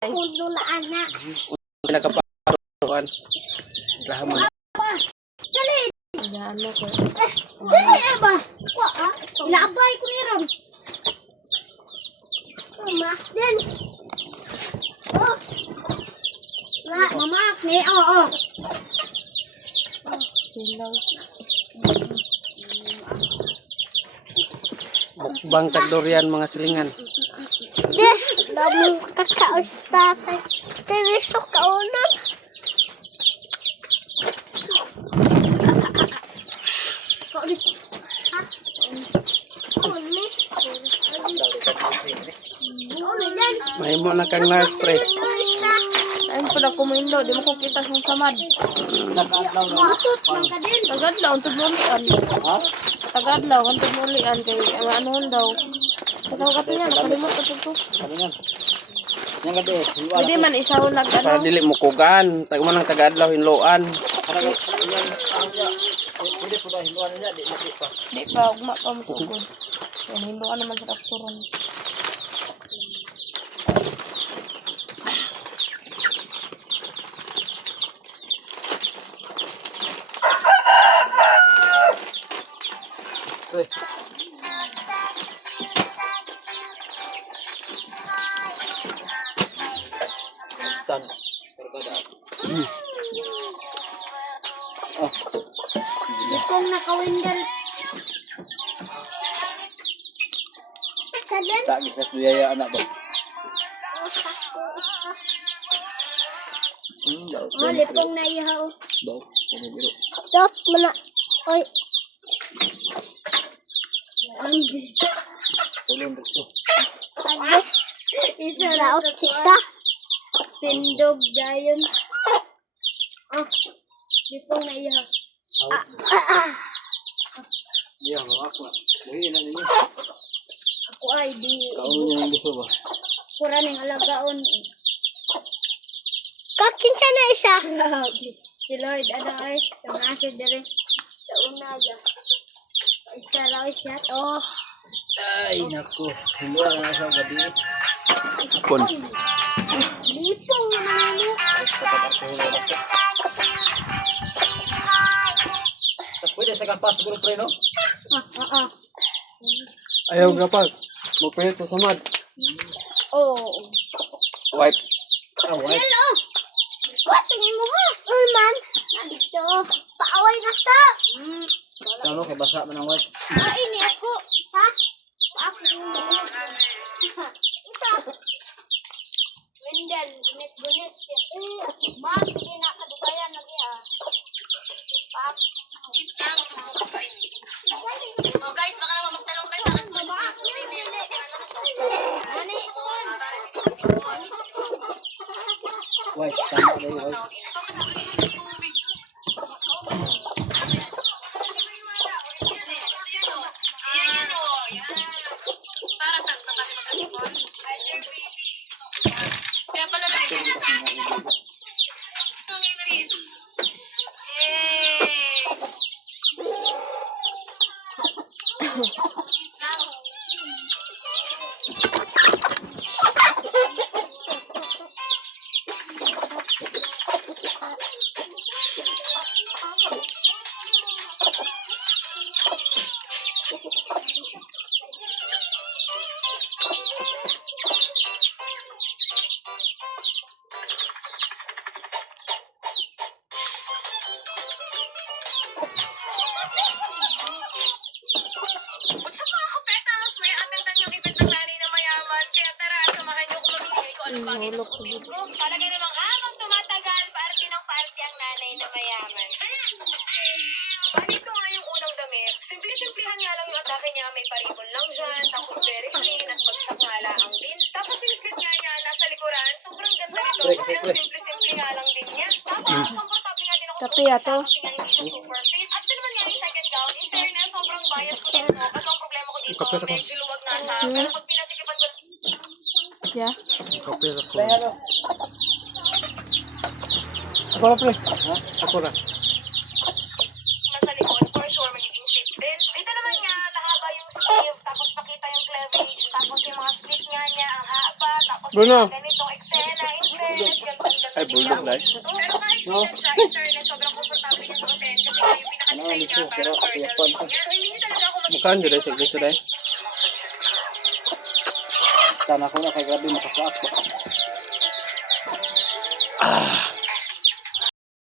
Ulo na ana. Nakaparuan. Lahaman. Dali. Ano ko? Dali ba? Wa ah. Ilabay ko ni Ron. Mama, din. Oh. Mama, ni oh. Silaw. Mukbang tagdurian mga silingan. Deh, lamu kakausta kay teresok kaunan. Kok di? Ha? Kuni. May mo na kang nurse pre. Ayun pala kumindo, di mo ko kita sa samad. Tagadlaw, ang tumulian. Tagadlaw, ang tumulian kay ano daw. Tataw ka niya, nakalimot ka ito. Yang gabi, Hindi man isaw nag Para ano. dili mo kugan. Tago man ang taga-adlaw hinloan. hindi po dahil hiluan niya, di pa. Di pa, ugma pa mo tugod. Yan, hindi ka naman sa doktoran. Tan, berbeda. Kung nakawindal. Sadan. Tak bisa biaya anak bang. Oh, lipong na ihaw. Bau, ini biru. Dok, mana? Oy. Andi. Tolong betul. Adi. Isa raot sisa. Tindog dayon. Oh, lipong na ihaw. Iya, bawa aku. Boleh nak ini. Ako ay di. Kau yang bisa bah. Kuran ng alagaon. Kakinsa na isa. Si Lloyd, ano ay, tangasa dire. Sa unaga. Isa raw siya. Oh. Ay, naku. Hiluan na sa gabi. Pun. Lipong naman ano. Pwede sa kapas siguro pre no? Ayaw gapat. Mo preto samad. Oh. White. Ah, white. Hello. What? Tingin mo ha? Uy, man. Nandito. Paaway na ta. Kalau kayak basa man ang white. Ah, ini ako. Ha? Ako. Isa. Wendel, gunit-gunit siya. Bang, hindi na kadugayan na niya. Pak. Oh guys, baka naman magtanong kayo bakit po White, sama deh white. para sa kapatid mag-asipon. Kaya pala lang yun. Ito ngayon na rin. What's up mga kapetas? May atendan yung event ng nanay na mayaman. Kaya tara, samahan niyo kung mamili ko ano ba ang inusutin ko. Palagay namang habang tumatagal, party ng party ang nanay na mayaman. Ganito nga yung unang damit. Simple-simplihan nga lang yung atake niya. May paribol lang dyan, tapos very clean at bagsak nga lang ang din. Tapos yung slit nga niya nasa likuran, sobrang ganda nito. Kasi yung simple-simple nga lang din niya. Tapos, komportable nga din ako Kape ato. kasi nga hindi siya super fit. At ito naman nga yung second gown. In fairness, sobrang bias ko din mo. Kasi ang problema ko dito, medyo luwag nga siya. Pero pag pinasikipan ko Yeah. Kopi ako. Ano? Ako na pre. Ako na. nasa likod, for sure, magiging fit din. Ito naman nga, nakaba yung sleeve, tapos nakita yung cleavage, tapos yung mga slit nga niya, ang haba, tapos Bruno. yung ganitong eksena. Ay, bulldog guys. Pero kahit No. minsan siya, in fairness, sobrang komportable niya sa hotel kasi nga yung pinaka-design niya parang turtle niya. So, hindi niya talaga ako Mukhaan dyan ay siglo sila eh. Sana ko na kay grabe makapaak ba. Ah,